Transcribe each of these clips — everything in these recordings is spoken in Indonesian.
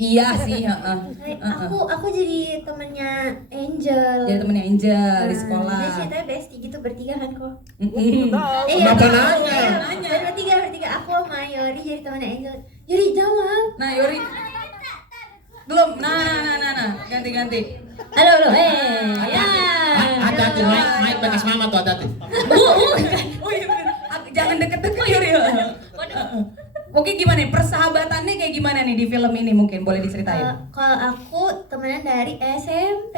Iya sih, Aku jadi temennya Angel. Jadi temennya Angel di sekolah. Dia ceritanya bestie gitu bertiga kan kok. Kenapa nanya? Bertiga. Aku sama Yori jadi temennya Angel. Yori jawab. Nah, Yori belum. Nah. Ganti. Halo, ya. Hati-hati, Mike bekas mama tuh, hati-hati. Oh iya bener. Jangan deket-deket Yori. Oke, gimana nih persahabatannya kayak gimana nih di film ini, mungkin boleh diceritain? Kalau aku temenan dari SMP.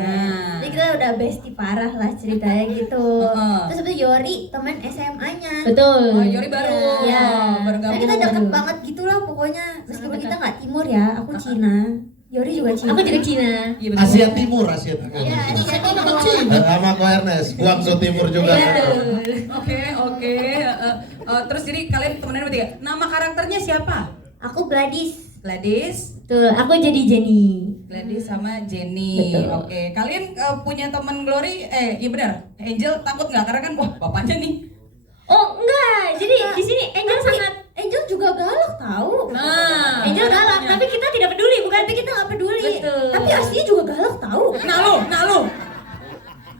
Nah. Jadi kita udah bestie parah lah ceritanya gitu. Terus habis itu Yori teman SMA-nya. Betul. Oh, Yori baru. Iya. Bergabung. Nah, kita deket banget gitulah pokoknya. Meskipun kita nggak timur ya, aku Cina. Yori juga Cina. Aku juga Cina. Iya, betul. Asia Timur, Asia Timur. Iya, Asia Timur. Sama ko Ernest, Guangzhou Timur juga. Oke. Terus jadi kalian temenan bertiga. Nama karakternya siapa? Aku Gladys. Gladys. Betul, aku jadi Jenny. Gladys sama Jenny. Betul. Oke. Kalian punya teman Glory? Iya benar. Angel takut nggak? Karena kan wah bapaknya nih. Oh, enggak. Jadi di sini Angel sangat Angel juga galak tahu. Nah. Angel galak, tapi kita tidak peduli, bukan? Tapi kita nggak peduli. Betul. Tapi aslinya juga galak tahu. Nah lo.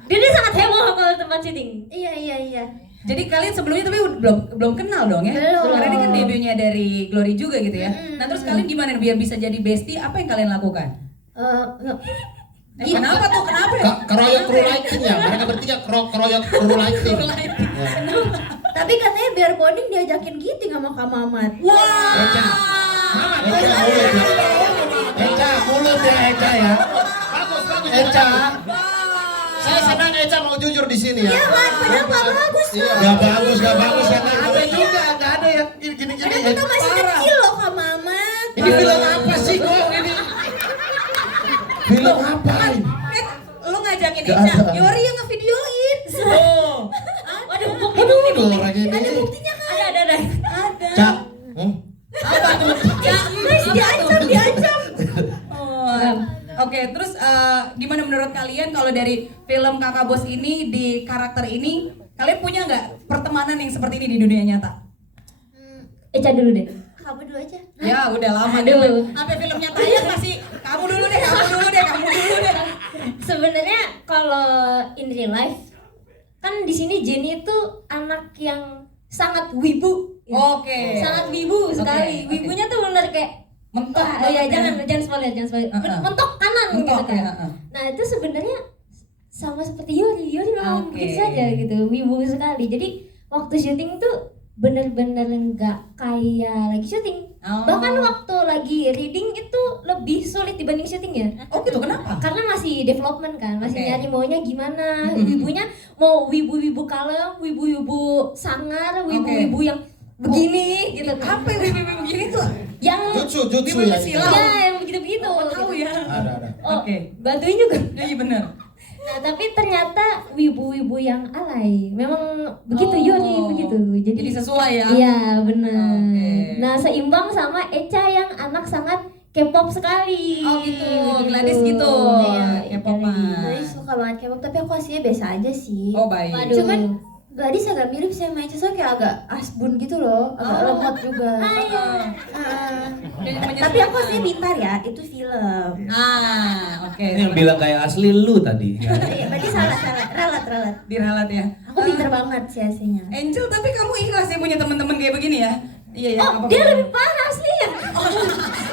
Dia sangat heboh kalau tempat syuting. Iya. Jadi kalian sebelumnya tapi belum kenal dong ya? Belum. Karena ini kan debutnya dari Glory juga gitu ya. Nah terus kalian gimana biar bisa jadi bestie? Apa yang kalian lakukan? Kenapa tuh? Kenapa ya? Keroyok crew lighting ya, mereka bertiga keroyok crew lighting. Tapi katanya biar bonding diajakin giting sama Kak Mamat. Eca mulut ya Eca ya. Bagus. Eca. Saya senang Eca mau jujur di sini ya. Iya kan, padahal nggak bagus loh. Gak bagus karena ada juga, gak ada yang gini. Padahal kita masih kecil loh Kak Mamat. Ini film apa sih kok ini? Film apa ini? Lu ngajakin Gak Eca, ada. Yori yang ngevideoin. Waduh, Aduh, orang ini. Ada buktinya kan? ada. Cak. Apa tuh? Guys, diancam. Oke, terus gimana menurut kalian kalau dari film Kakak Bos ini di karakter ini kalian punya nggak pertemanan yang seperti ini di dunia nyata? Eca dulu deh. Kamu dulu aja. Ya udah lama Aduh. deh. Sampai filmnya tayang masih kamu dulu deh. Sebenarnya kalau in real life kan di sini Jenny itu anak yang sangat wibu. Oke. Sangat wibu sekali. Oke. Wibunya tuh bener kayak Mentok wah, banget ya, ya. jangan spoiler. Mentok kanan Mentok, gitu kan. ya, Nah, itu sebenarnya sama seperti Yori memang Oke. begitu saja gitu, wibu sekali. Jadi waktu syuting tuh bener-bener nggak kayak lagi syuting. Oh. Bahkan waktu lagi reading itu lebih sulit dibanding syutingnya. Oh gitu, kenapa? Karena masih development kan, masih Oke. nyari maunya gimana. Wibunya mau wibu-wibu kalem, wibu-wibu sangar, wibu-wibu yang begini gitu kan. Apa yang bibi begini tuh? Yang Jutsu Wibu ya. silau. ya yang begitu-begitu. Tahu ya. Ada. Oh, Oke. bantuin juga. Iya benar. Nah, tapi ternyata wibu-wibu yang alay. Memang begitu Oh. Yori begitu. Jadi sesuai ya. Iya, benar. Oke. Nah, seimbang sama Eca yang anak sangat K-pop sekali. Oh gitu, Gladys gitu. Iya, K-popan. Gladys suka banget K-pop, tapi aku aslinya biasa aja sih. Oh baik. Waduh. Cuman Gladys agak mirip sama Echa, soalnya kayak agak asbun gitu loh, agak lemot juga. Tapi aku aslinya Bintar ya, itu film. Oke. Ini yang bilang kayak asli lu tadi. Iya, berarti salah, ralat. Diralat ya. Aku pintar banget sih aslinya. Angel, tapi kamu ikhlas ya punya teman-teman kayak begini ya? Iya ya. Oh, dia lebih parah aslinya.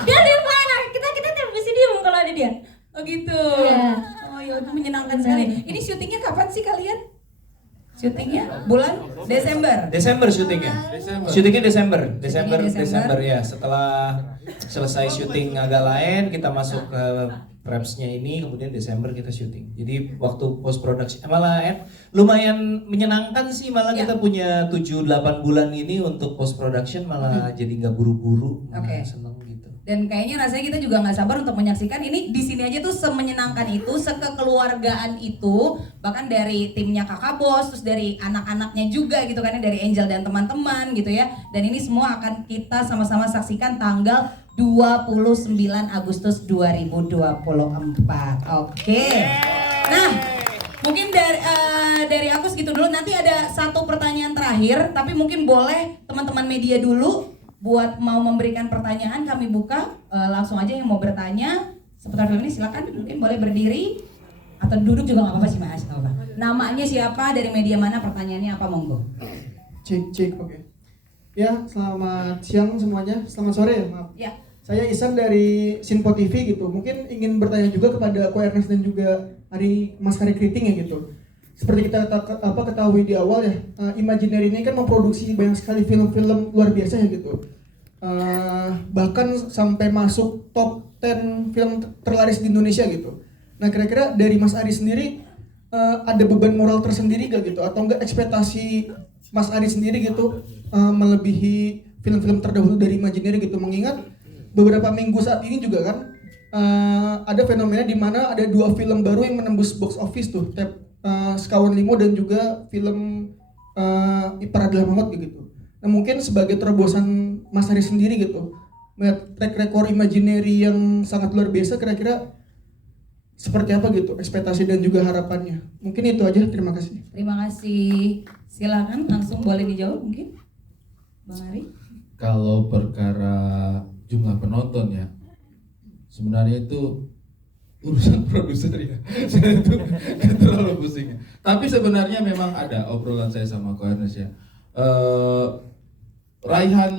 Dia lebih parah. Kita tiap mesti diem kalau ada dia. Oh gitu. Iya. Oh ya, menyenangkan sekali. Ini syutingnya kapan sih kalian? Syutingnya bulan Desember. Desember syutingnya. Syutingnya Desember. Desember ya. Setelah selesai syuting agak lain, kita masuk ke prepsnya ini, kemudian Desember kita syuting. Jadi waktu post production malah lumayan menyenangkan sih, malah Ya. kita punya 7-8 bulan ini untuk post production malah jadi nggak buru-buru, malah Oke. seneng gitu. Dan kayaknya rasanya kita juga nggak sabar untuk menyaksikan ini di sini aja tuh semenyenangkan itu, sekekeluargaan itu, bahkan dari timnya Kakak Bos, terus dari anak-anaknya juga gitu kan, dari Angel dan teman-teman gitu ya. Dan ini semua akan kita sama-sama saksikan tanggal 29 Agustus 2024. Oke. Nah, mungkin dari aku segitu dulu. Nanti ada satu pertanyaan terakhir, tapi mungkin boleh teman-teman media dulu buat mau memberikan pertanyaan kami buka, langsung aja yang mau bertanya seputar film ini silakan, mungkin boleh berdiri atau duduk juga nggak apa-apa sih Mas. Nggak apa-apa. Namanya siapa, dari media mana, pertanyaannya apa, monggo. Cek, oke. Ya, selamat siang semuanya. Selamat sore ya, maaf. Ya. Saya Isan dari Sinpo TV gitu. Mungkin ingin bertanya juga kepada Ko Ernest dan juga Mas Hari Kriting ya gitu. Seperti kita ketahui di awal ya, Imaginary ini kan memproduksi banyak sekali film-film luar biasa ya gitu. Bahkan sampai masuk top 10 film terlaris di Indonesia gitu. Nah, kira-kira dari Mas Ari sendiri ada beban moral tersendiri gak gitu, atau enggak ekspektasi Mas Ari sendiri gitu melebihi film-film terdahulu dari Imaginary gitu, mengingat beberapa minggu saat ini juga kan ada fenomena di mana ada 2 film baru yang menembus box office tuh, Sekawan Limo dan juga film Ipar Adalah Maut gitu. Nah, mungkin sebagai terobosan Mas Ari sendiri gitu, melihat track record Imaginary yang sangat luar biasa, kira-kira seperti apa gitu ekspektasi dan juga harapannya. Mungkin itu aja, terima kasih. Terima kasih. Silakan langsung boleh dijawab mungkin, Bang Ari. Kalau perkara jumlah penonton ya, sebenarnya itu urusan produser ya. Saya itu nggak terlalu pusing. Tapi sebenarnya memang ada obrolan saya sama Ko Ernest ya. Raihan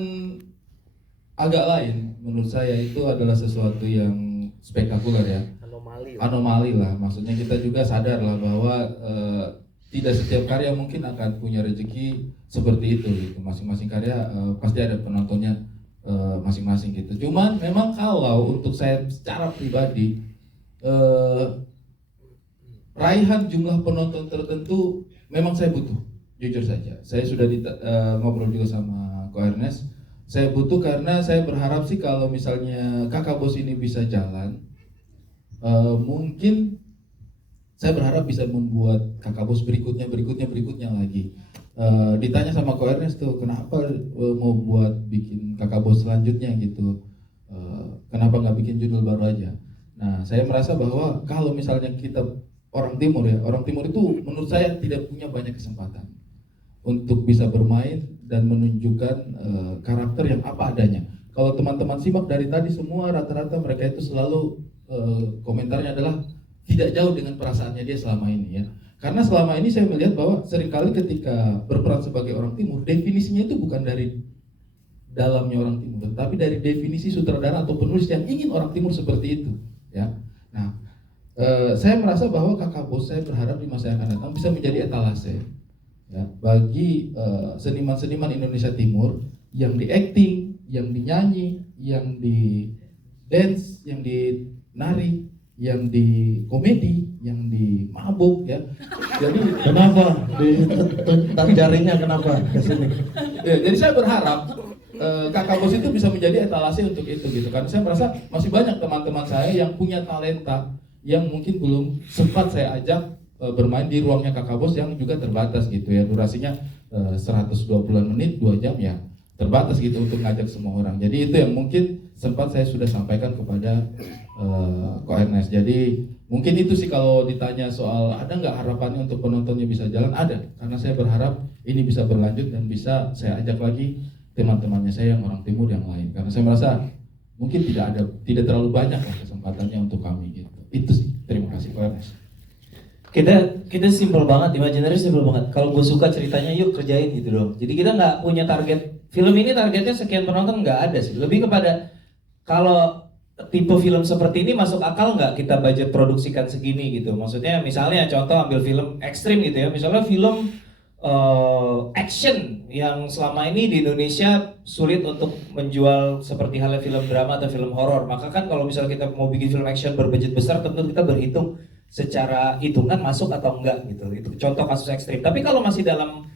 agak lain menurut saya itu adalah sesuatu yang spektakuler ya. Anomali lah. Maksudnya kita juga sadar lah bahwa tidak setiap karya mungkin akan punya rezeki seperti itu gitu. Masing-masing karya pasti ada penontonnya masing-masing gitu. Cuman memang kalau untuk saya secara pribadi raihan jumlah penonton tertentu memang saya butuh, jujur saja. Saya sudah ngobrol juga sama Ko Ernest. Saya butuh karena saya berharap sih kalau misalnya Kakak Bos ini bisa jalan, mungkin saya berharap bisa membuat Kakak Bos berikutnya lagi. Ditanya sama Ko Ernest tuh, kenapa mau buat bikin Kakak Bos selanjutnya gitu, kenapa nggak bikin judul baru aja. Nah, saya merasa bahwa kalau misalnya kita orang timur itu menurut saya tidak punya banyak kesempatan untuk bisa bermain dan menunjukkan karakter yang apa adanya. Kalau teman-teman simak dari tadi semua rata-rata mereka itu selalu komentarnya adalah tidak jauh dengan perasaannya dia selama ini ya. Karena selama ini saya melihat bahwa seringkali ketika berperan sebagai orang timur, definisinya itu bukan dari dalamnya orang timur, tetapi dari definisi sutradara atau penulis yang ingin orang timur seperti itu ya. Nah, saya merasa bahwa Kakak Bos, saya berharap di masa yang akan datang bisa menjadi etalase ya, bagi seniman-seniman Indonesia Timur yang di acting, yang di nyanyi, yang di dance, yang di nari, yang di komedi, yang di mabuk ya. Jadi Kenapa? Tentang jaringnya kenapa ke sini? ya, jadi saya berharap Kakak Bos itu bisa menjadi etalase untuk itu gitu. Karena saya merasa masih banyak teman-teman saya yang punya talenta yang mungkin belum sempat saya ajak bermain di ruangnya Kakak Bos yang juga terbatas gitu ya. Durasinya 120-an menit, 2 jam ya. Terbatas gitu untuk ngajak semua orang. Jadi itu yang mungkin sempat saya sudah sampaikan kepada Ko Ernest. Jadi mungkin itu sih kalau ditanya soal ada nggak harapannya untuk penontonnya bisa jalan, ada. Karena saya berharap ini bisa berlanjut dan bisa saya ajak lagi teman-temannya saya yang orang timur yang lain. Karena saya merasa mungkin tidak terlalu banyak lah kesempatannya untuk kami gitu. Itu sih. Terima kasih Ko Ernest. Kita simpel banget, Imaginary simpel banget. Kalau gue suka ceritanya, yuk kerjain gitu dong. Jadi kita nggak punya target film ini targetnya sekian penonton, nggak ada sih. Lebih kepada kalau tipe film seperti ini masuk akal nggak kita budget produksikan segini gitu. Maksudnya misalnya contoh ambil film ekstrim gitu ya. Misalnya film action yang selama ini di Indonesia sulit untuk menjual seperti halnya film drama atau film horor. Maka kan kalau misalnya kita mau bikin film action berbudget besar, tentu kita berhitung secara hitungan masuk atau enggak gitu. Itu contoh kasus ekstrim. Tapi kalau masih dalam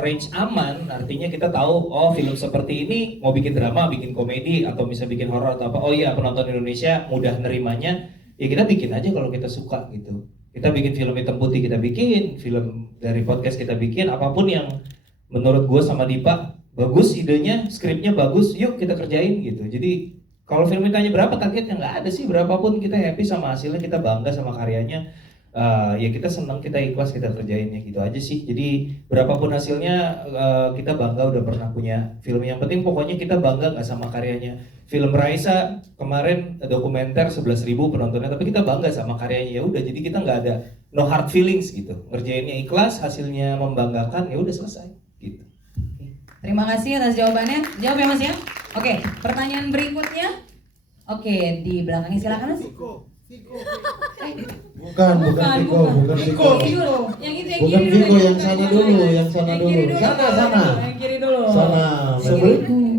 range aman, artinya kita tahu oh film seperti ini mau bikin drama, bikin komedi atau misalnya bikin horor atau apa. Oh iya, penonton Indonesia mudah nerimanya. Ya kita bikin aja kalau kita suka gitu. Kita bikin film hitam putih, kita bikin film dari podcast, kita bikin apapun yang menurut gue sama Dipa bagus idenya, skripnya bagus, yuk kita kerjain gitu. Jadi kalau film ditanya berapa targetnya, nggak ada sih, berapapun kita happy sama hasilnya, kita bangga sama karyanya. ya kita senang, kita ikhlas, kita kerjainnya gitu aja sih. Jadi berapapun hasilnya kita bangga udah pernah punya film. Yang penting pokoknya kita bangga nggak sama karyanya. Film Raisa kemarin dokumenter 11.000 penontonnya, tapi kita bangga sama karyanya. Ya udah, jadi kita nggak ada no hard feelings gitu. Ngerjainnya ikhlas, hasilnya membanggakan, ya udah selesai gitu. Terima kasih atas jawabannya. Jawab ya Mas ya. Oke, pertanyaan berikutnya. Oke, di belakangnya silakan Mas. Bukan Viko. Yang dulu. Yang itu yang Bukan kiri Viko, dulu. yang sana dulu, yang sana Yang kiri dulu. Sana. Yang kiri dulu. Sana.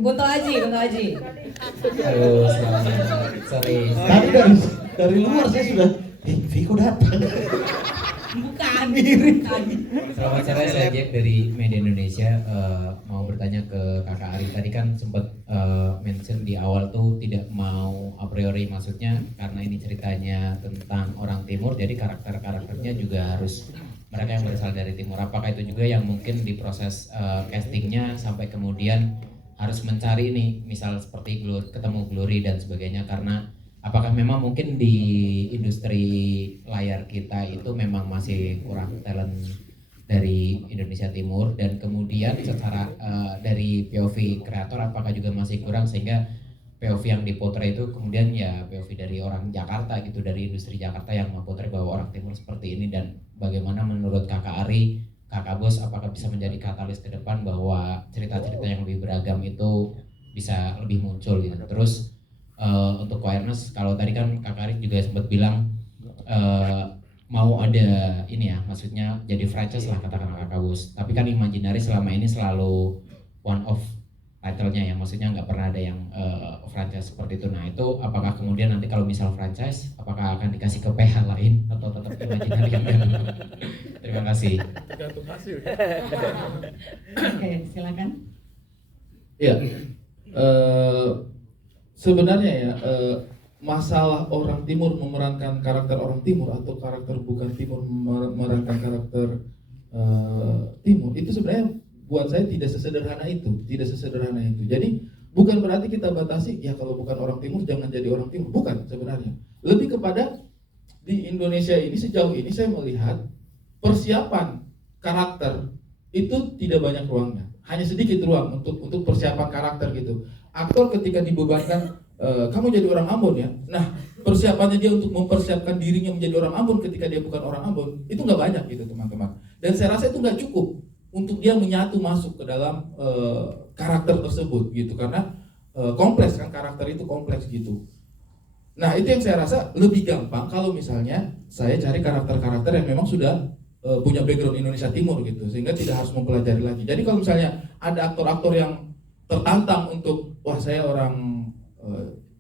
Kunto Aji. Halo, selamat sore. Tadi dari luar saya sudah, Viko datang. Bukan. Selamat sore, saya Jack dari Media Indonesia. Mau bertanya ke Kakak Ari. Tadi kan sempat mention di awal tuh tidak mau a priori, maksudnya karena ini ceritanya tentang orang timur, jadi karakternya juga harus mereka yang berasal dari timur. Apakah itu juga yang mungkin di proses castingnya sampai kemudian harus mencari ini, misal seperti ketemu Glory dan sebagainya, karena apakah memang mungkin di industri layar kita itu memang masih kurang talent dari Indonesia Timur, dan kemudian secara dari POV kreator apakah juga masih kurang sehingga POV yang dipotret itu kemudian ya POV dari orang Jakarta gitu, dari industri Jakarta yang memotret bahwa orang Timur seperti ini. Dan bagaimana menurut Kakak Ari, Kakak Bos, apakah bisa menjadi katalis ke depan bahwa cerita-cerita yang lebih beragam itu bisa lebih muncul gitu. Terus untuk awareness, kalau tadi kan Kakak Ari juga sempat bilang mau ada ini ya, maksudnya jadi franchise lah katakan Kakak Bos. Tapi kan Imaginary selama ini selalu one off title-nya ya, maksudnya nggak pernah ada yang franchise seperti itu. Nah itu apakah kemudian nanti kalau misal franchise, apakah akan dikasih ke PH lain atau tetap Imaginary yang baru? Terima kasih. Oke, silakan. Ya, sebenarnya ya masalah orang timur memerankan karakter orang timur atau karakter bukan timur memerankan karakter timur itu sebenarnya buat saya tidak sesederhana itu. Jadi bukan berarti kita batasi ya kalau bukan orang timur jangan jadi orang timur, bukan sebenarnya. Lebih kepada di Indonesia ini sejauh ini saya melihat persiapan karakter itu tidak banyak ruangnya, hanya sedikit ruang untuk persiapan karakter gitu. Aktor ketika dibebankan kamu jadi orang Ambon ya, nah persiapannya dia untuk mempersiapkan dirinya menjadi orang Ambon ketika dia bukan orang Ambon itu nggak banyak gitu teman-teman. Dan saya rasa itu nggak cukup untuk dia menyatu masuk ke dalam karakter tersebut gitu, karena kompleks kan, karakter itu kompleks gitu. Nah itu yang saya rasa lebih gampang kalau misalnya saya cari karakter-karakter yang memang sudah punya background Indonesia Timur gitu, sehingga tidak harus mempelajari lagi. Jadi kalau misalnya ada aktor-aktor yang tertantang untuk wah saya orang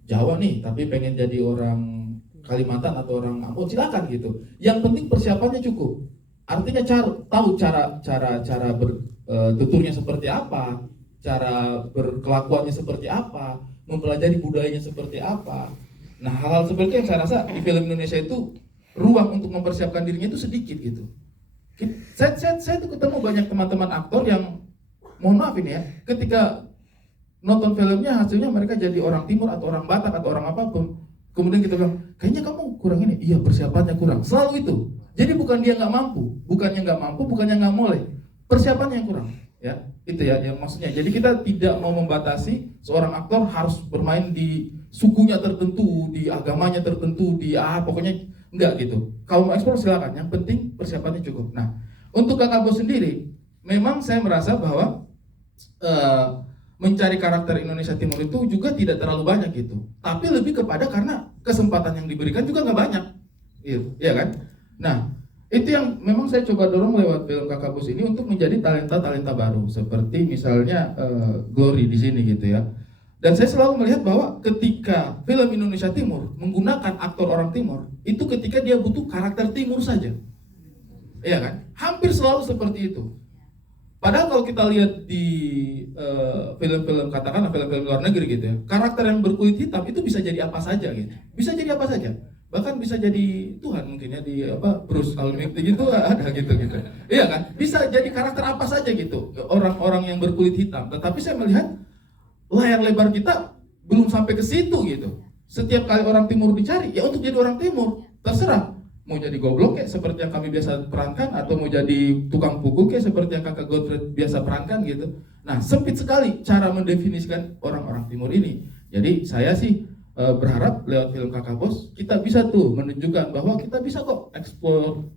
Jawa nih tapi pengen jadi orang Kalimantan atau orang Ambon, silakan gitu. Yang penting persiapannya cukup. Artinya tahu cara bertuturnya seperti apa, cara berkelakuannya seperti apa, mempelajari budayanya seperti apa. Nah hal-hal seperti yang saya rasa di film Indonesia itu ruang untuk mempersiapkan dirinya itu sedikit gitu. Saya tuh ketemu banyak teman-teman aktor yang mohon maaf ini ya, ketika nonton filmnya hasilnya mereka jadi orang Timur atau orang Batak atau orang apapun, kemudian kita bilang kayaknya kamu kurang ini, iya persiapannya kurang, selalu itu. Jadi bukan dia nggak mampu, bukannya nggak boleh, persiapannya yang kurang, ya itu ya yang maksudnya. Jadi kita tidak mau membatasi seorang aktor harus bermain di sukunya tertentu, di agamanya tertentu, di pokoknya enggak gitu. Kalau mau eksplor silakan, yang penting persiapannya cukup. Nah untuk Kakak Bos sendiri, memang saya merasa bahwa mencari karakter Indonesia Timur itu juga tidak terlalu banyak gitu, tapi lebih kepada karena kesempatan yang diberikan juga nggak banyak, gitu, ya kan? Nah, itu yang memang saya coba dorong lewat film Kakak Bos ini untuk menjadi talenta baru, seperti misalnya Glory di sini gitu ya. Dan saya selalu melihat bahwa ketika film Indonesia Timur menggunakan aktor orang Timur, itu ketika dia butuh karakter Timur saja, ya kan? Hampir selalu seperti itu. Padahal kalau kita lihat di film-film katakanlah film-film luar negeri gitu ya, karakter yang berkulit hitam itu bisa jadi apa saja gitu, bisa jadi apa saja, bahkan bisa jadi Tuhan mungkin ya di Bruce Almighty gitu ada gitu, iya kan, bisa jadi karakter apa saja gitu orang-orang yang berkulit hitam. Tetapi saya melihat layar lebar kita belum sampai ke situ gitu. Setiap kali orang Timur dicari ya untuk jadi orang Timur terserah. mau jadi goblok kayak seperti yang kami biasa perankan, atau mau jadi tukang pukul kayak seperti yang kakak Godfrey biasa perankan gitu. Nah, sempit sekali cara mendefinisikan orang-orang timur ini. Jadi saya sih berharap lewat film Kakak Bos kita bisa tuh menunjukkan bahwa kita bisa kok ekspor